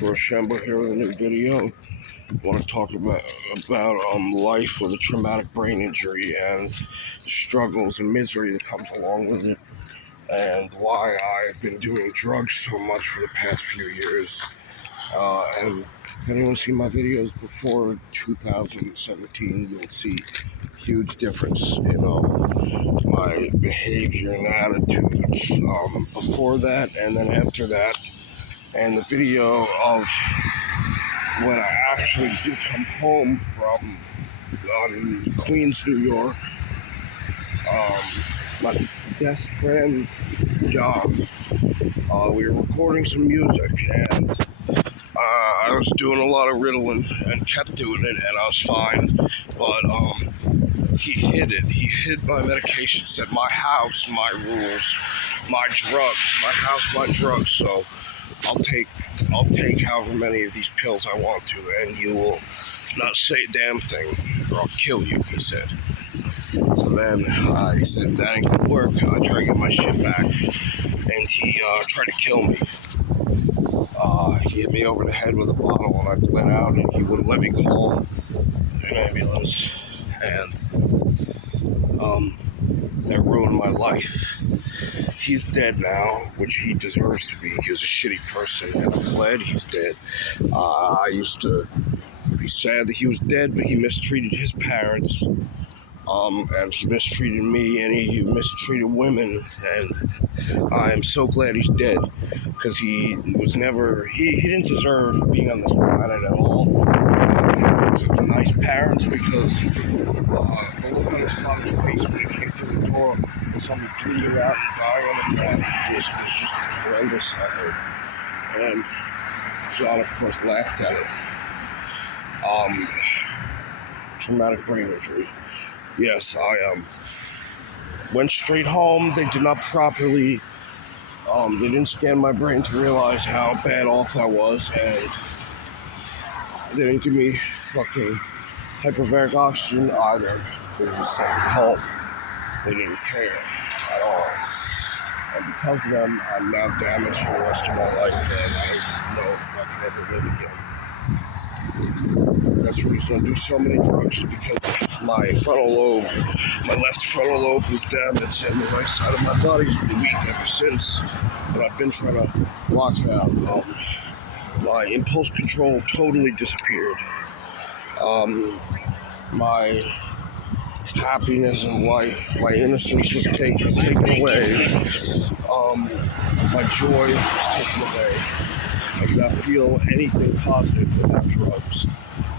Rochambeau here with a new video. I want to talk about life with a traumatic brain injury and the struggles and misery that comes along with it, and why I've been doing drugs so much for the past few years. And if anyone's seen my videos before 2017, you'll see huge difference in my behavior and attitudes before that and then after that. And the video of when I actually did come home from Queens, New York, my best friend's job. We were recording some music, and I was doing a lot of Ritalin and kept doing it, and I was fine. But he hid it. He hid my medication. Said my house, my rules, my drugs. My house, my drugs. So I'll take however many of these pills I want to, and you will not say a damn thing, or I'll kill you, he said. So then he said that ain't gonna work. I tried to get my shit back, and he tried to kill me. He hit me over the head with a bottle, and I bled out, and he wouldn't let me call an ambulance, and that ruined my life. He's dead now, which he deserves to be. He was a shitty person, and I'm glad he's dead. I used to be sad that he was dead, but he mistreated his parents, and he mistreated me, and he mistreated women, and I am so glad he's dead, because he was never, he didn't deserve being on this planet at all. He was nice parents, because the look on his father's face when he came through the door, somebody bleeding out and dying on the ground, was just horrendous, I heard. And John, of course, laughed at it. Traumatic brain injury. Yes, I went straight home. They did not properly, they didn't scan my brain to realize how bad off I was, and they didn't give me fucking hyperbaric oxygen either. They just sent me home. They didn't care at all. And because of them, I'm now damaged for the rest of my life, and I don't know if I can ever live again. That's the reason I do so many drugs, because my frontal lobe, my left frontal lobe was damaged, and the right side of my body's been weak ever since. But I've been trying to block it out. My impulse control totally disappeared. My happiness in life, my innocence was taken away. My joy was taken away. I do not feel anything positive without drugs,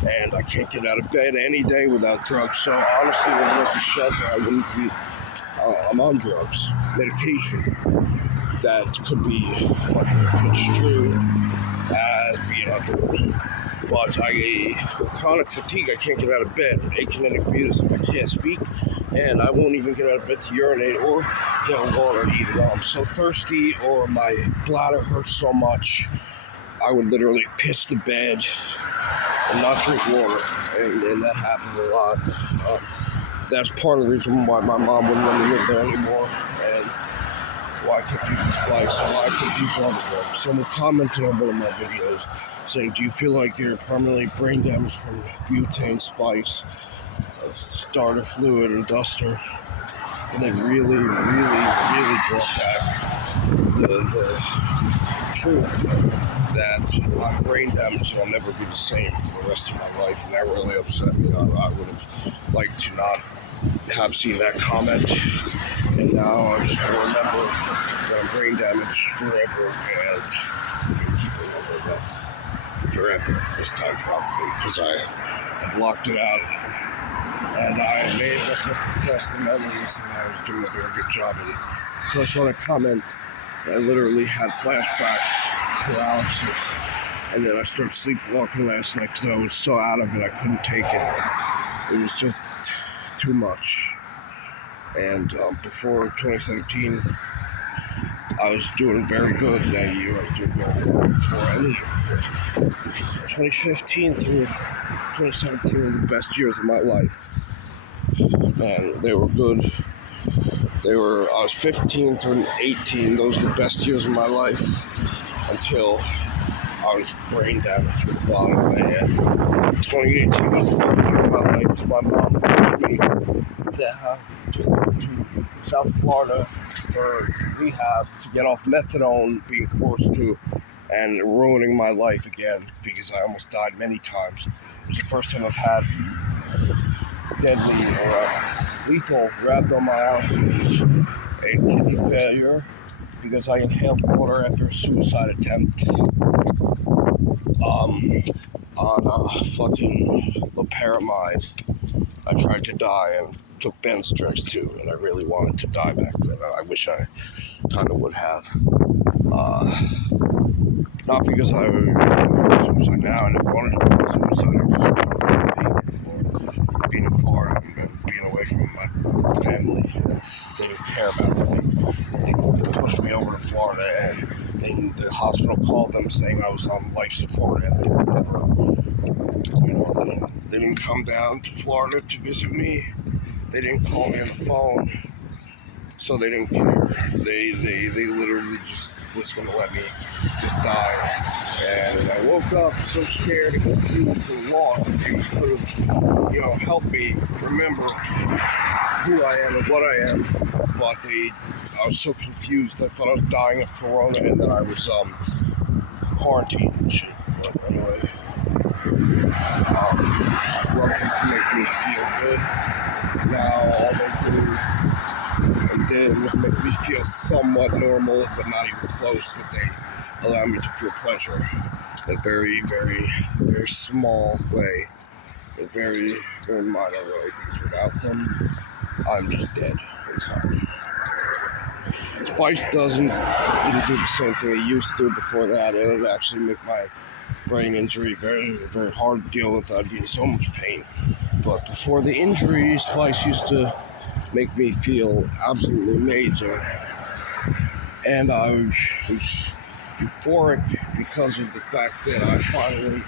and I can't get out of bed any day without drugs. So honestly, if there was a shelter, I wouldn't be. I'm on drugs, medication that could be fucking construed as being on drugs. But with chronic fatigue, I can't get out of bed. Akinetic mutism, I can't speak, and I won't even get out of bed to urinate or get water either. I'm so thirsty, or my bladder hurts so much, I would literally piss the bed and not drink water, and that happens a lot. That's part of the reason why my mom wouldn't let me live there anymore, and why I kept using spice, and why I kept using other drugs. Someone commented on one of my videos saying, do you feel like you're permanently brain damaged from butane, spice, starter fluid, and duster? And then really, really, really brought back the truth that I'm brain damaged and I'll never be the same for the rest of my life, and that really upset me. I would have liked to not have seen that comment, and now I'm just going to remember that I'm brain damaged forever, and keep remembering that forever this time, probably, because I had blocked it out, and I made myself repress the memories, and I was doing a very good job of it. So I saw that comment, I literally had flashbacks, paralysis, and then I started sleepwalking last night because I was so out of it, I couldn't take it. It was just too much. And before 2017, I was doing very good that year. I was doing very well before any year. 2015 through 2017 were the best years of my life. Man, they were good. I was 15 through 18. Those were the best years of my life until I was brain damaged with the bottom of my head. 2018 was the worst year of my life. My mom forced me to go to South Florida for rehab to get off methadone, being forced to, and ruining my life again because I almost died many times. It was the first time I've had deadly or lethal grabbed on my house, a kidney failure because I inhaled water after a suicide attempt on fucking loperamide. I tried to die and took Benstrix too, and I really wanted to die back then. I wish I kind of would have. Not because I was suicide now. I never wanted to commit suicide. I just being in Florida and being away from my family. They didn't care about me. They pushed me over to Florida, and the hospital called them saying I was on life support, and they never, they didn't come down to Florida to visit me. They didn't call me on the phone, so they didn't care. They literally just was gonna let me just die. And I woke up so scared and confused and lost. They could have, helped me remember who I am and what I am. But I was so confused. I thought I was dying of corona, and then I was quarantined and shit. But anyway, drugs used to make me feel good. Now all they do and did was make me feel somewhat normal, but not even close. But they allow me to feel pleasure in a very, very, very small way, in a very, very minor way. Because without them, I'm just dead inside. Spice didn't do the same thing it used to before that. It would actually make my brain injury very, very hard to deal with. I'd be in so much pain. But before the injury, Spice used to make me feel absolutely amazing. And I was euphoric because of the fact that I finally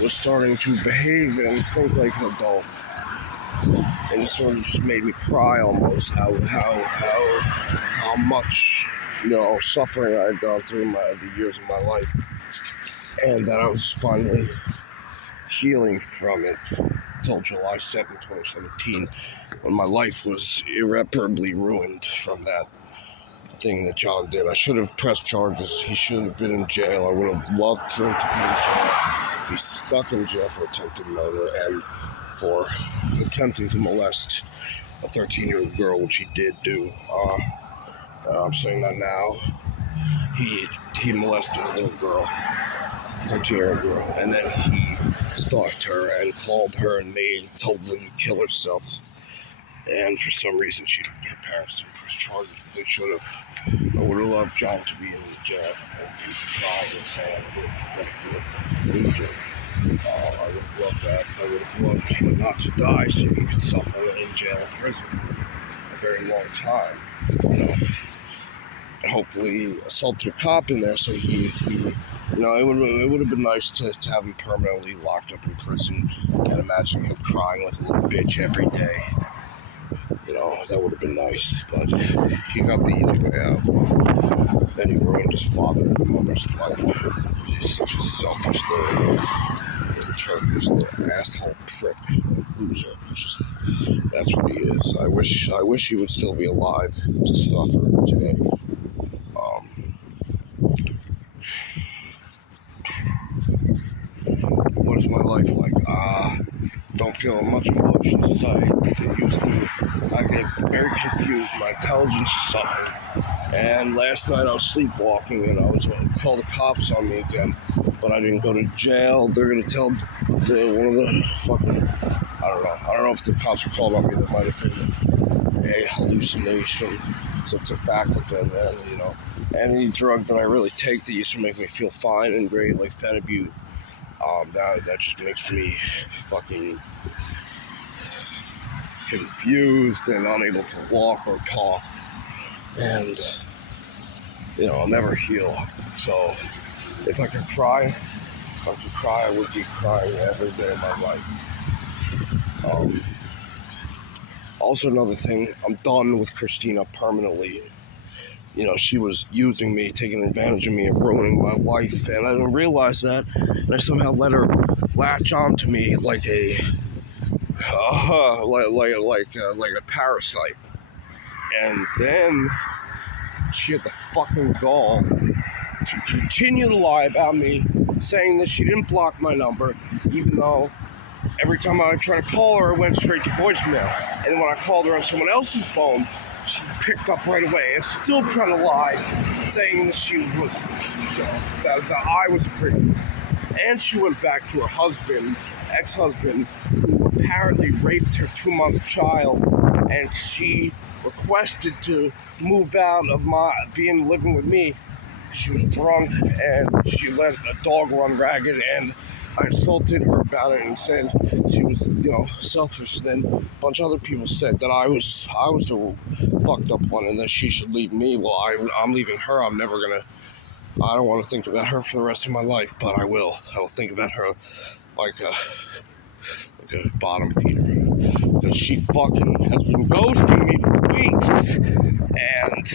was starting to behave and think like an adult. And it sort of just made me cry almost how much suffering I had gone through the years of my life, and that I was finally healing from it until July 7, 2017, when my life was irreparably ruined from that thing that John did. I should have pressed charges. He should have been in jail. I would have loved for him to be in jail, be stuck in jail for attempted murder and for attempting to molest a 13-year-old girl, which he did do. I'm saying that now. He molested a little girl, 13-year-old girl, and then he stalked her and called her and told them to kill herself. And for some reason, her parents didn't press charges, but they should have. I would have loved John to be in jail and to cry and say I would have I would have loved that. I would have loved him not to die so he could suffer in jail and prison for a very long time. And hopefully assaulted a cop in there so he it would have been nice to have him permanently locked up in prison. Can't imagine him crying like a little bitch every day. That would have been nice, but he got the easy way out. Then he ruined his father and mother's life. He's such a selfish little asshole prick, loser. That's what he is. I wish he would still be alive to suffer today. What is my life like? Don't feel much emotions as I used to. I get very confused. My intelligence is suffering. And last night I was sleepwalking and I was going to call the cops on me again, but I didn't go to jail. They're going to tell one of the fucking, I don't know if the cops were called on me. That might have been a hallucination. So I took baclofen and, any drug that I really take that used to make me feel fine and great, like Phenibut. That just makes me fucking confused and unable to walk or talk. And, I'll never heal. So, if I could cry, I would be crying every day of my life. Also, another thing, I'm done with Christina permanently. she was using me, taking advantage of me, and ruining my life, and I didn't realize that, and I somehow let her latch onto me like a like a parasite. And then she had the fucking gall to continue to lie about me, saying that she didn't block my number, even though every time I tried to call her, it went straight to voicemail. And when I called her on someone else's phone, she picked up right away and still trying to lie, saying that she was, that I was the creep. And she went back to her husband, ex-husband, who apparently raped her 2-month child, and she requested to move out of being living with me. She was drunk and she let a dog run ragged, and I insulted her about it and said she was, selfish. Then a bunch of other people said that I was the fucked up one and that she should leave me. Well, I'm leaving her. I don't want to think about her for the rest of my life, but I will. I will think about her like a bottom feeder. Because she fucking has been ghosting me for weeks. And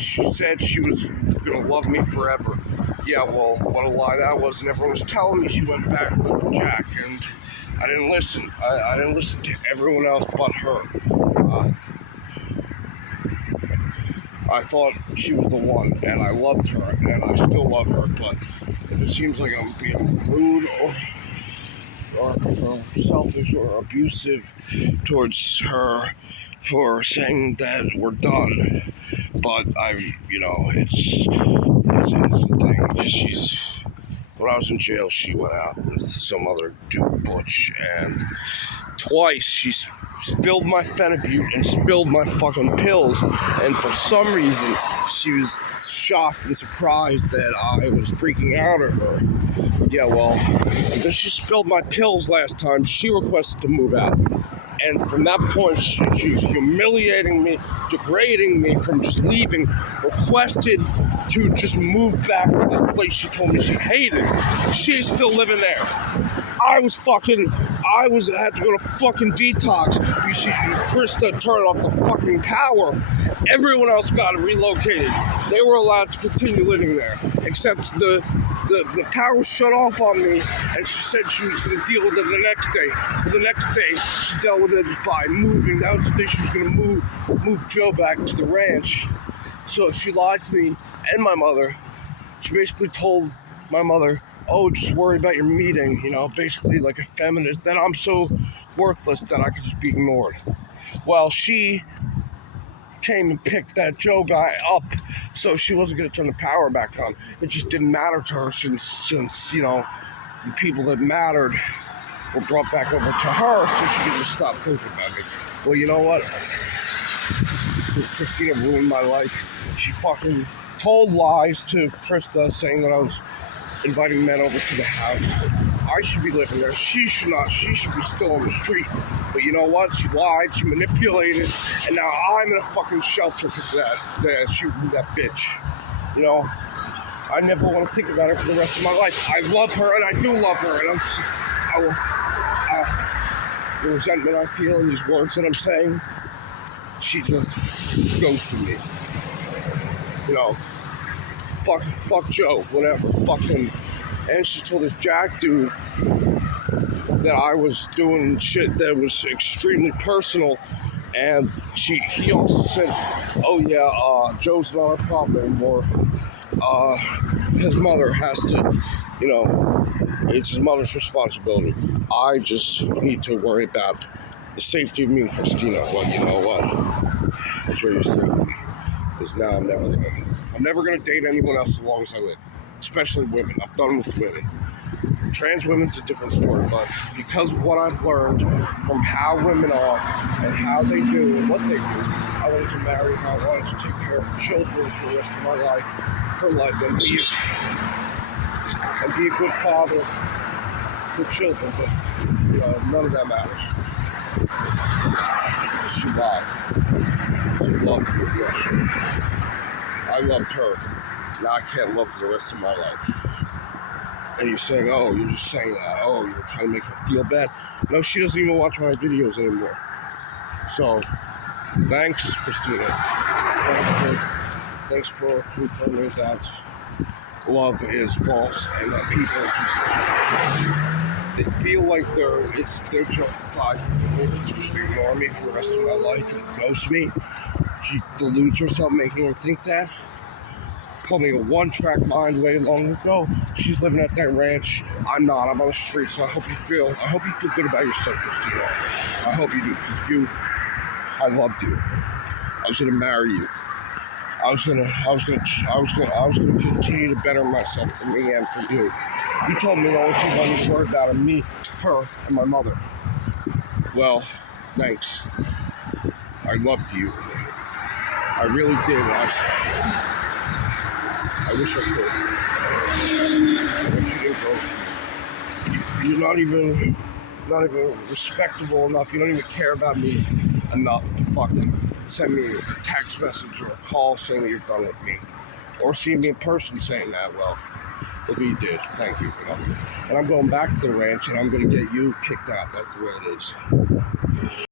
she said she was going to love me forever. Yeah, well, what a lie that was. And everyone was telling me she went back with Jack. And I didn't listen. I didn't listen to everyone else but her. I thought she was the one, and I loved her, and I still love her, but if it seems like I'm being rude or selfish or abusive towards her for saying that we're done, but it's the thing, because when I was in jail, she went out with some other dude, Butch, and twice she spilled my Phenibut and spilled my fucking pills, and for some reason she was shocked and surprised that I was freaking out at her. Yeah, well, because she spilled my pills last time, she requested to move out. And from that point, she's humiliating me, degrading me from just leaving, requested to just move back to this place she told me she hated. She's still living there. I had to go to fucking detox because Krista turned off the fucking power. Everyone else got relocated. They were allowed to continue living there, except the power shut off on me, and she said she was going to deal with it the next day. But the next day, she dealt with it by moving. That was the day she was going to move Joe back to the ranch. So she lied to me and my mother. She basically told my mother, oh, just worry about your meeting, basically like a feminist, that I'm so worthless that I could just be ignored. Well, she came and picked that Joe guy up, so she wasn't going to turn the power back on. It just didn't matter to her since the people that mattered were brought back over to her, so she could just stop thinking about me. Well, you know what? Christina ruined my life. She fucking told lies to Krista, saying that I was inviting men over to the house. I should be living there. She should not. She should be still on the street. But you know what? She lied. She manipulated. And now I'm in a fucking shelter because of that bitch. I never want to think about her for the rest of my life. I love her, and I do love her. And the resentment I feel in these words that I'm saying, she just ghosted me. Fuck Joe, whatever, fuck him. And she told this Jack dude that I was doing shit that was extremely personal, and he also said, oh yeah, Joe's not a problem anymore. His mother has to, it's his mother's responsibility. I just need to worry about the safety of me and Christina. Well, you know what? Enjoy your safety. Because now I'm never gonna date anyone else as long as I live. Especially women. I'm done with women. Trans women's a different story, but because of what I've learned from how women are and how they do and what they do, I wanted to marry her. I wanted to take care of her children for the rest of my life, her life, and be a good father for children. But none of that matters. She lied. She loved me, yes. I loved her. Now I can't love for the rest of my life. And you're saying, oh, you're just saying that. Oh, you're trying to make her feel bad. No, she doesn't even watch my videos anymore. So, thanks, Christina. Thanks for Thanks for confirming that love is false and that people just they feel like they're justified for me to just ignore me for the rest of my life and ghost me. She deludes herself, making her think that. Called me a one-track mind way long ago. She's living at that ranch. I'm not. I'm on the street. So I hope you feel good about yourself, Christina. I hope you do, because I loved you. I was gonna marry you. I was gonna continue to better myself for me and for you. You told me the only people I need to worry about are me, her, and my mother. Well, thanks. I loved you. I really did. I wish I could. I wish you didn't go to me. You're not even respectable enough. You don't even care about me enough to fucking send me a text message or a call saying that you're done with me. Or see me in person saying that. Well, you did. Thank you for nothing. And I'm going back to the ranch and I'm going to get you kicked out. That's the way it is.